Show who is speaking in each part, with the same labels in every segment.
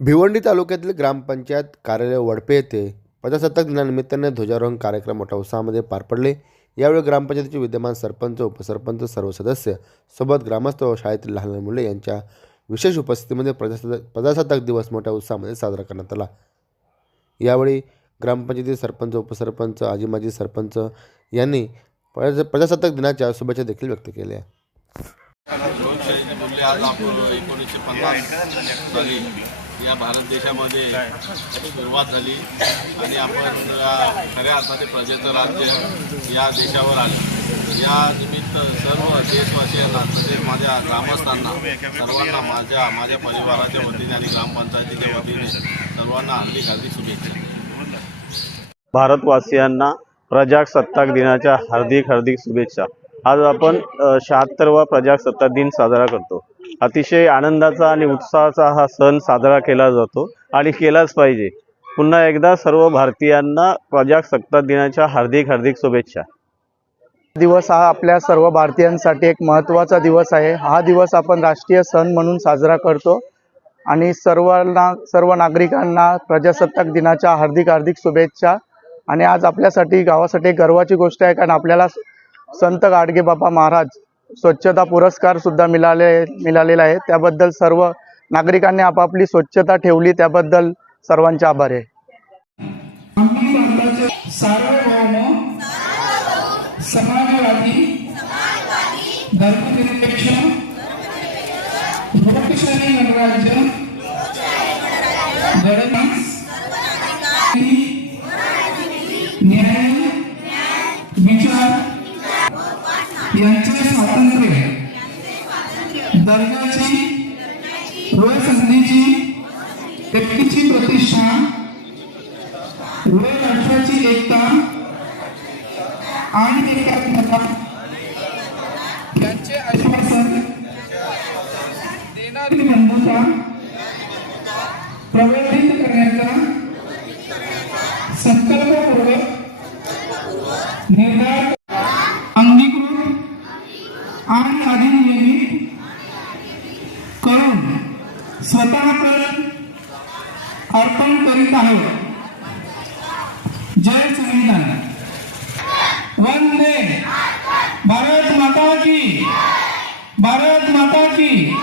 Speaker 1: भिवंडी तालुक्यातील ग्रामपंचायत कार्यालय वडपे येथे प्रजासत्ताक दिनानिमित्ताने ध्वजारोहण कार्यक्रम मोठ्या उत्साहामध्ये पार पडले. यावेळी ग्रामपंचायतीचे विद्यमान सरपंच उपसरपंच सर्व सदस्य सोबत ग्रामस्थ व शाळेतील लहान लहान मुले यांच्या विशेष उपस्थितीमध्ये प्रजासत्ताक प्रजासत्ताक दिवस मोठ्या उत्साहामध्ये साजरा करण्यात आला. यावेळी ग्रामपंचायतीचे सरपंच उपसरपंच आजी माजी सरपंच यांनी प्रजा प्रजासत्ताक दिनाच्या शुभेच्छा देखील व्यक्त केल्या.
Speaker 2: एकोणीसशे पन्नास साली या भारत देशामध्ये सुरुवात झाली आणि आपण खऱ्या अर्थाने प्रजेचं राज्य या देशावर आलं. या निमित्त सर्व देशवासियांना तसेच माझ्या ग्रामस्थांना सर्वांना माझ्या माझ्या परिवाराच्या वतीने आणि ग्रामपंचायतीच्या वतीने सर्वांना हार्दिक हार्दिक शुभेच्छा.
Speaker 3: भारतवासियांना प्रजासत्ताक दिनाच्या हार्दिक हार्दिक शुभेच्छा. आज आपण शहात्तरवा प्रजासत्ताक दिन साजरा करतो. अतिशय आनंदाचा आणि उत्साहाचा हा सण साजरा केला जातो आणि केलाच पाहिजे. पुन्हा एकदा सर्व भारतीयांना प्रजासत्ताक दिनाच्या हार्दिक हार्दिक शुभेच्छा.
Speaker 4: दिवस हा आपल्या सर्व भारतीयांसाठी एक महत्त्वाचा दिवस आहे. हा दिवस आपण राष्ट्रीय सण म्हणून साजरा करतो आणि सर्वांना सर्व नागरिकांना प्रजासत्ताक दिनाच्या हार्दिक हार्दिक शुभेच्छा. आणि आज आपल्यासाठी गावासाठी एक गर्वाची गोष्ट आहे कारण आपल्याला संत गाडगे बाबा महाराज स्वच्छता पुरस्कार सुद्धा मिळाले मिळालेला आहे. त्याबद्दल सर्व नागरिकांनी आपापली स्वच्छता ठेवली त्याबद्दल सर्वांचे आभार आहे.
Speaker 5: समाजवादी धर्मनिरपेक्ष लोकशाही गणराज्य यांचे स्वातंत्र्य. दर्जाची व संधीची व्यक्तीची प्रतिष्ठा व राष्ट्राची एकता आणि निर्धार स्वतःकडे अर्पण करीत आहोत. जय संविधान. वंदे भारत माता की भारत माता की.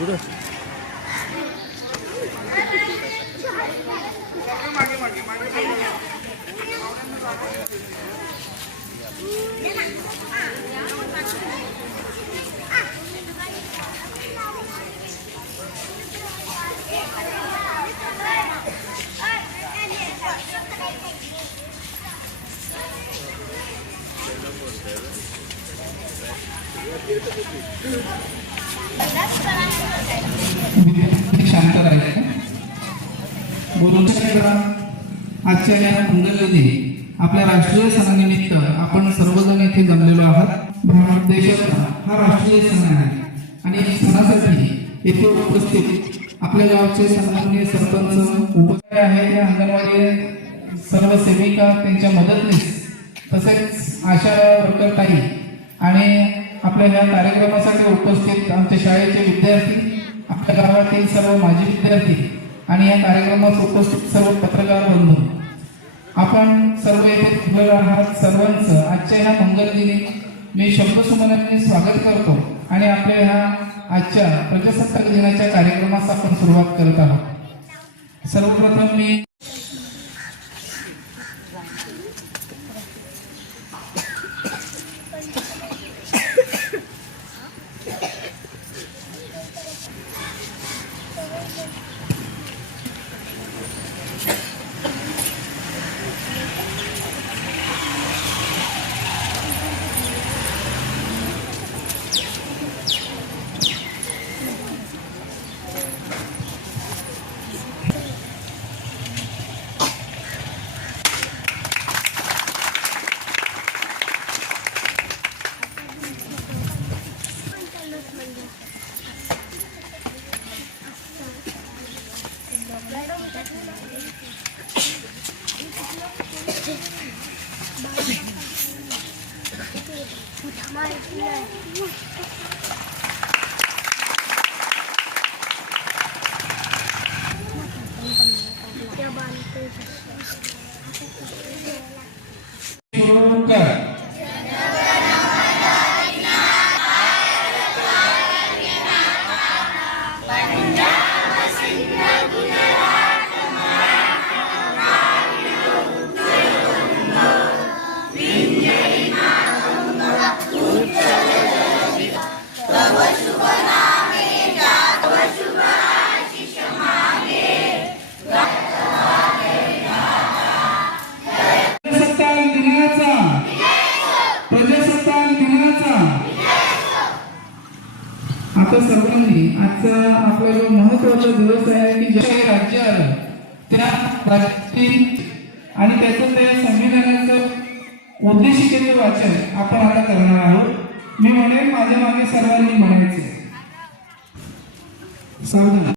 Speaker 5: विद्यार्थी शांत राहायचं गुरुचंद्र आजच्या या मंगलदिनी आपल्या राष्ट्रीय सणानिमित्त आपण सर्वजण येथे जमलेलो आहात भारत देशाचा हा राष्ट्रीय सण आहे आणि सणासाठी येथे उपस्थित आपल्या गावचे सन्माननीय सरपंच उपाय आहे या अंगणवाडी सर्व सेविका त्यांच्या मदतनीस तसेच आशा वर्कर ताई आणि आपल्या या कार्यक्रमासाठी उपस्थित आमच्या शाळेचे विद्यार्थी आपल्या गावातील सर्व माजी विद्यार्थी आणि या कार्यक्रमास उपस्थित सर्व पत्रकार बंधू. आपण सर्व येथे जमलेलो आहात सर्वांचं. आजच्या ह्या मंगलदिनी मी शब्दसुमनाने स्वागत करतो आणि आपल्या ह्या आजच्या प्रजासत्ताक दिनाच्या कार्यक्रमास आपण सुरुवात करत आहोत. सर्वप्रथम मी आता सर्वांनी आजचा आपला जो महत्त्वाचा दिवस आहे की जे काही राज्य आलं त्या राज्यातील आणि त्याचं त्या संविधानाचं उद्देशिकेचं वाचन आपण आता करणार आहोत. मी म्हणेन माझ्या मागे सर्वांनी म्हणायचे सावधान.